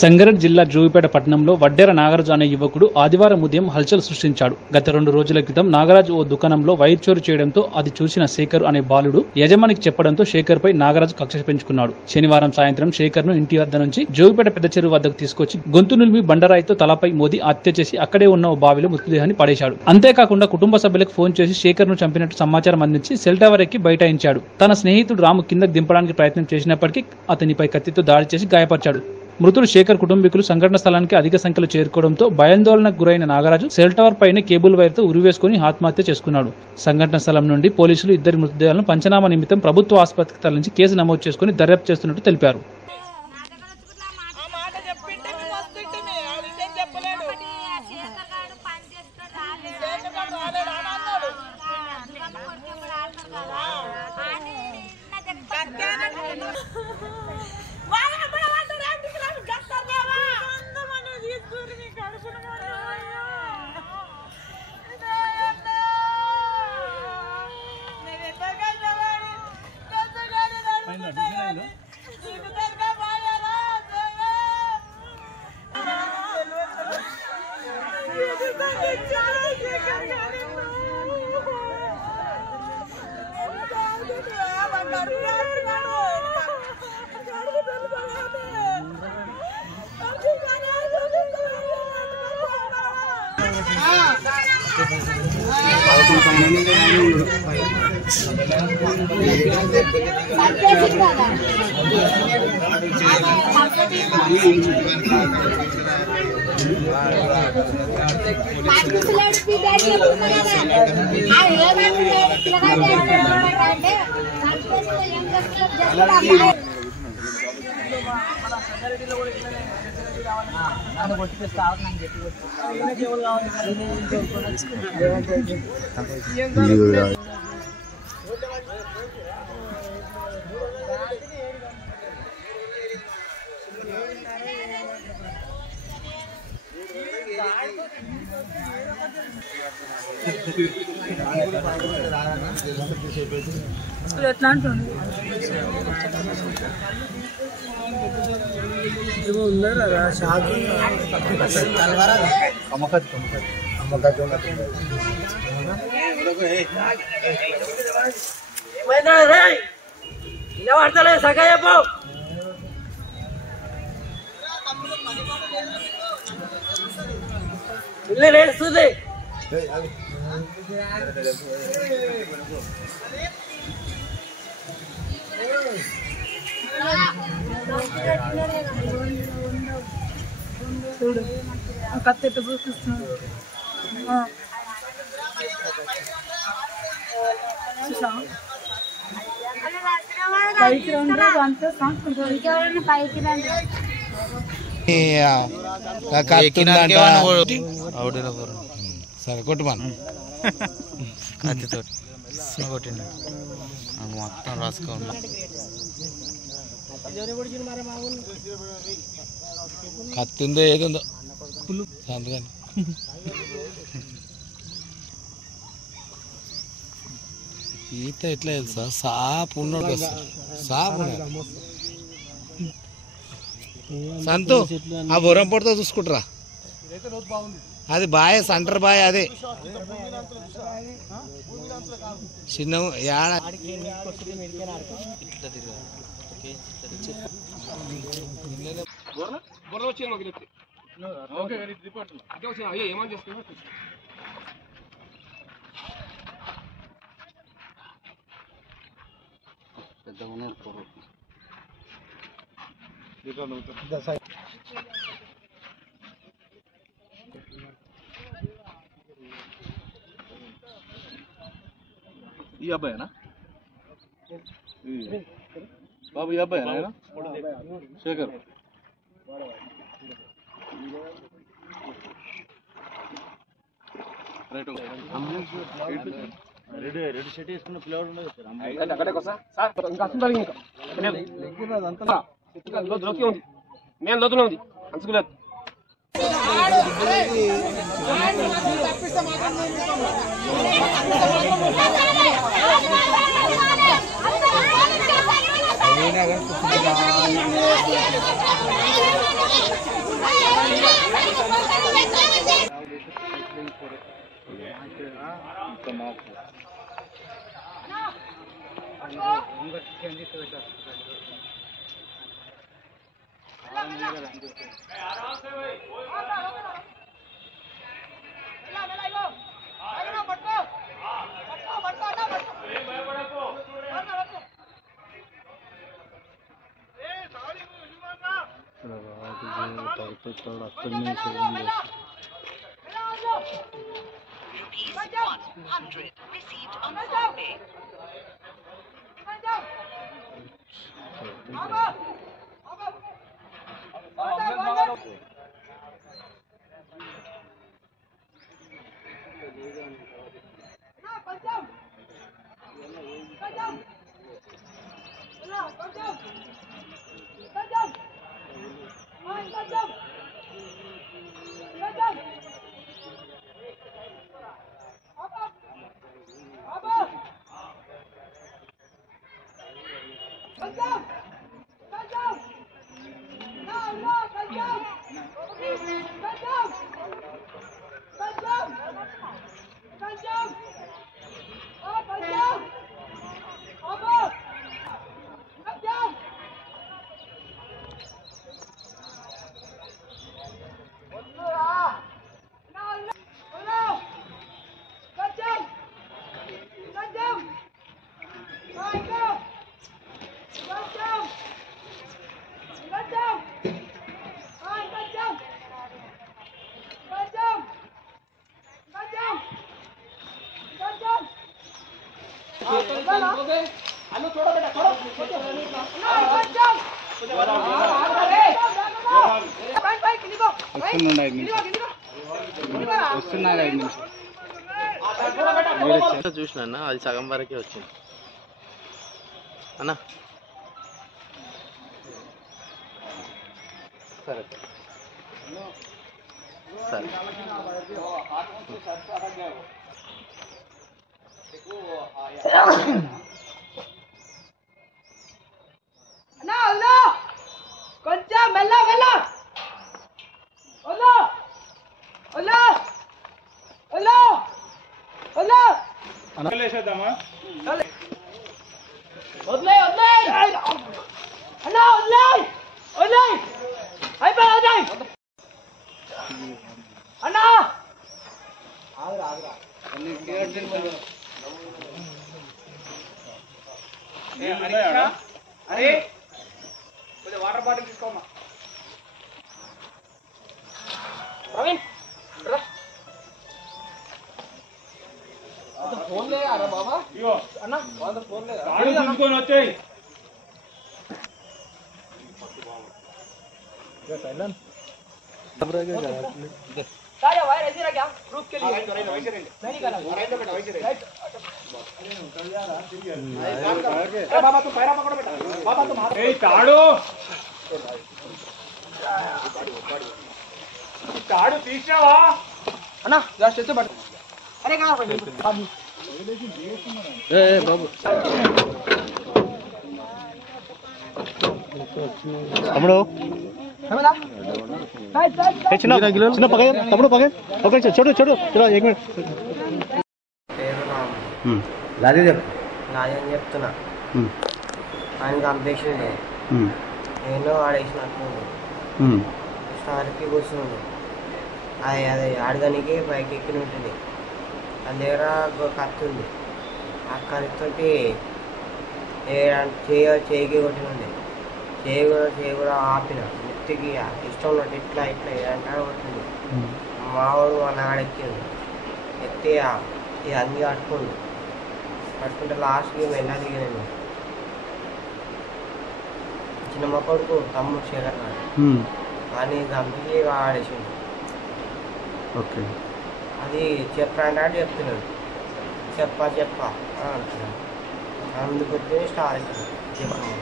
సంగారెడ్డి జిల్లా జూగిపేట పట్టణంలో వడ్డేర నాగరాజు అనే యువకుడు ఆదివారం ఉదయం హల్చల్ సృష్టించాడు. గత 2 రోజుల క్రితం నాగరాజు ఓ దుకాణంలో వైర్ చోరీ చేయడంతో అది చూసిన శేఖర్ అనే బాలుడు యజమానికి చెప్పడంతో శేఖర్ పై నాగరాజు కక్ష పెంచుకున్నాడు. శనివారం సాయంత్రం శేఖర్ ను ఇంటి వద్ద నుంచి జూగిపేట పెద్ద చెరువు వద్దకు తీసుకొచ్చి గొంతు నులిమి బండరాయితో తలపై మోది హత్య చేసి అక్కడే ఉన్న ఓ బావిలో మృతదేహాన్ని పడేశాడు. అంతేకాకుండా కుటుంబ సభ్యులకు ఫోన్ చేసి శేఖర్ ను చంపినట్టు సమాచారం అందించి సెల్ టవర్ ఎక్కి బైఠాయించాడు. తన స్నేహితుడు రాము కిందకు దింపడానికి ప్రయత్నం చేసినప్పటికీ అతనిపై కత్తితో దాడి చేసి గాయపరిచాడు. మృతుడు శేఖర్ కుటుంబీకులు సంఘటన స్థలానికి అధిక సంఖ్యలో చేరుకోవడంతో భయాందోళనకు గురైన నాగరాజు సెల్ టవర్ పైనే కేబుల్ వైర్తో ఉరివేసుకుని ఆత్మహత్య చేసుకున్నాడు. సంఘటన స్థలం నుండి పోలీసులు ఇద్దరి మృతదేహాలను పంచనామా నిమిత్తం ప్రభుత్వ ఆసుపత్రికి తరలించి కేసు నమోదు చేసుకుని దర్యాప్తు చేస్తున్నట్టు తెలిపారు. కత్తెట్టు చూపిస్తున్నాడు. పైకి రండి అంతే పైకి రండి. సరే కొట్టుమాను కత్తితో కొట్టిండు మొత్తం రాసుకోండి. కత్తి ఉందో ఏదుందో అందుకని ఈత ఎట్లా తెలుసా సాపు ఉన్నాడు సాపు సంతు ఆ బొరం పొడితో చూసుకుంటారా అది బాయ్ సెంటర్ బాయ్ అదే చిన్న యాడ ఈ అబ్బాయినా బాబు ఈ అబ్బాయినా ఆయన శేఖర్ రెడ్ షర్ట్ వేసుకున్న పిల్లవాడు ఉంది మేము లోతులో ఉంది అంచుకోలేదు. ₹100 received on phone pay. చూసినా అది సగం వరకే వచ్చింది అన్నా. సరే సరే కొంచెం మెల్ల మెల్ల హలో హలో హలో హలో వేసేద్దామా? వదిలే వదిలే అన్నా వదిలే వదిలే అయిపోయి వదిలే అన్నా అరే కొంచెం వాటర్ బాటిల్ తీసుకోమా. ప్రవీణ్ ఫోన్ లే అరే బాబా ఇగో అన్న వాళ్ళ ఫోన్ లే తాడు తీసుకొని వచ్చేయ్. क्या वायर ऐसे रख क्या प्रूफ के लिए नहीं करना बाबा तुम पैरा पकड़ो बेटा बाबा तुम हाथ ఏయ్ తాడు తాడు తీసావా? अन्ना जरा स्टेज से बैठ अरे कहां बाबू బాబు తమ్ముడు हेमला చిన్న పగ తమ్ముడు పగ ఒక చూడు చూడు చూడు एक मिनट రాజు రాజని చెప్తున్నా ఆయన కంపేషన్ నేను ఆడేసినట్టు స్టార్కి కూర్చున్నాడు అది అది ఆడదానికి పైకి ఎక్కి ఉంటుంది దాని దగ్గర ఒక కత్తి ఉంది ఆ కత్తితోటి చేయికి కొట్టినండి చేయి కూడా ఆపిన నెత్తికి ఇష్టం ఉన్నట్టు ఇట్లా ఇట్లా అంటే కొట్టింది మావాడు వాళ్ళ ఆడెక్కింది ఎత్తి ఇది అన్నీ కట్టుకుంటే లాస్ట్కి మెల్ల దిగినండి చిన్న మా కొడుకు తమ్ముడు శేఖర్ గారు కానీ చంపి ఆడేసిండు. ఓకే అది చెప్పండి అంటే చెప్తున్నాడు చెప్పా అని అంటున్నాడు అందుకు స్టార్ చెప్పండి